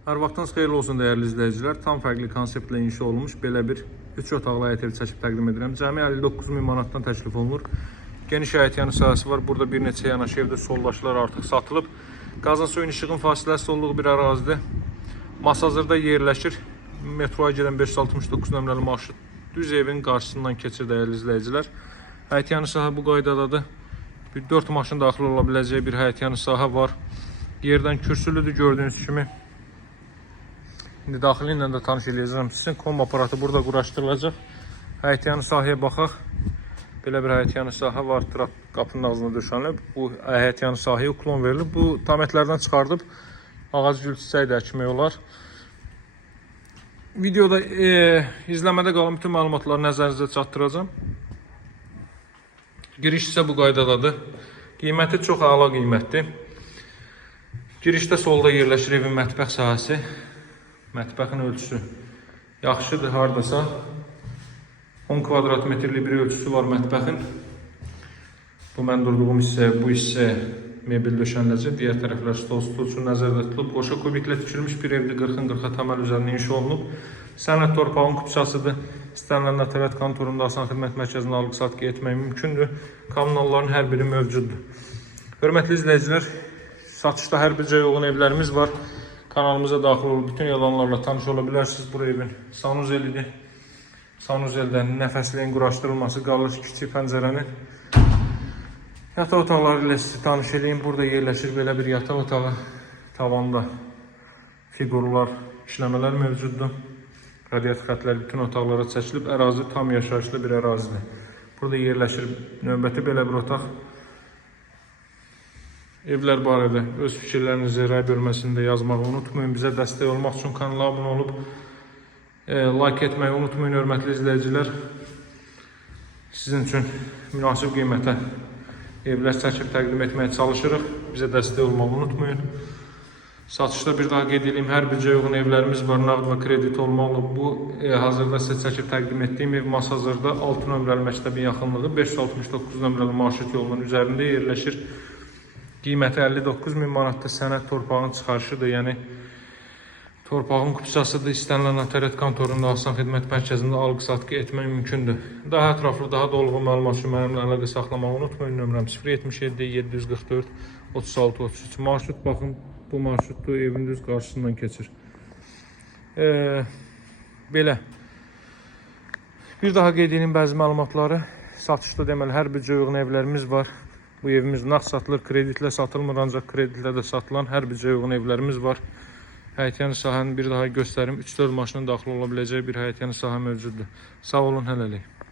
Hər vaxtınız xeyirli olsun dəyərli izləyicilər. Tam fərqli konseptlə inşa olunmuş belə bir 3 otaqlı həyət evi çəkib təqdim edirəm. Cəmi 59.000 manatdan təklif olunur. Geniş həyətyanı sahəsi var. Burada bir neçə yanaşı evdə soldaşlar artıq satılıb. Qazın suyun işığın fasiləsi olduğu bir ərazidir. Masazırda yerləşir. Metroya gedən 569 nömrəli marşrut düz evin qarşısından keçir dəyərli izləyicilər. Həyətyanı sahə bu qaydadadır. 4 maşın daxil ola biləcəyi bir həyətyanı sahə var. Yerdən kürsülüdür gördüyünüz kimi. İndi daxili ilə də tanış eləyəcəm. Sizin kom aparatı burada quraşdırılacaq. Həyətyanı sahəyə baxaq. Belə bir həyətyanı sahə var. Trap qapının ağzına döşənilib. Bu həyətyanı sahəyə uklon verilib. Bu tamətlərdən çıxardıb ağac gül çiçəyi də əkmək olar. Videoda izləmədə qalan bütün məlumatları nəzərinizə çatdıracağam. Giriş isə bu qaydadadır. Qiyməti çox əla qiymətdir. Girişdə solda yerləşir evin mətbəx sahəsi. Mətbəxin ölçüsü yaxşıdır, hardasa 10 kvadrat metrlik bir ölçüsü var mətbəxin. Bu mən durduğum hissə, bu hissə mebel döşəniləcək. Digər tərəflər stol üçün nəzərdə tutulub. Qoşa kubiklə tikilmiş bir evdir. 40-40 təməl üzərində inşa olunub. Sənəd torpağın kupçasıdır. İstənilən notariat kontorunda asan xidmət mərkəzində alqı-satqı etmək mümkündür. Kommunalların hər biri mövcuddur. Hörmətli izləyicilər, satışda hər bir cəyə uyğun evlərimiz var. Kanalımıza daxil olub bütün yalanlarla tanış ola bilərsiniz. Bu evin sanuzelidir. Sanuzeldən nəfəsliyin quraşdırılması qalır kiçik pəncərənin. Yataq otaqları ilə sizi tanış edeyim. Burada yerləşir belə bir yataq otağı. Tavanda figurlar, işləmələr mövcuddur. Radiat xətləri bütün otaqlara çəkilib. Ərazi tam yaşayışlı bir ərazidir. Burada yerləşir növbəti belə bir otaq. Evlər barədə öz fikirlərinizi rəy bölməsində yazmağı unutmayın. Bizə dəstək olmaq üçün kanala abunə olub like etməyi unutmayın hörmətli izləyicilər. Sizin üçün münasib qiymətə evlər çəkib təqdim etməyə çalışırıq. Bizə dəstək olmağı unutmayın. Satışda bir daha qeyd edeyim, hər bir uyğun evlərimiz var, nağd və kredit olmalı. Bu hazırda sizə çəkib təqdim etdiyim ev Masazırda 6 nömrəli məktəbin yaxınlığı 569 nömrəli marşrut yolunun üzərində yerləşir. Qiyməti 59.000 manatdır. Sənəd torpağın çıxarışıdır, yəni torpağın kupçasıdır. İstənilən notariat kontorunda asan xidmət mərkəzində alqı-satqı etmək mümkündür. Daha ətraflı, daha dolğun məlumat üçün mənimlə əlaqə saxlamağı unutmayın. Nömrəm 077 744 36 33. Marşrut baxın, bu marşrutda evin düz qarşısından keçir. Belə. Bir daha qeyd edeyim bəzi məlumatları. Satışda deməli hər bir uyğun evlərimiz var. Bu evimiz nağd satılır, kreditlə satılmır, ancaq kreditlə də satılan hər bir uyğun evlərimiz var. Həyətyanı sahəni bir daha göstərim. 3-4 maşının daxil ola biləcəyi bir həyətyanı sahə mövcuddur. Sağ olun, hələlik.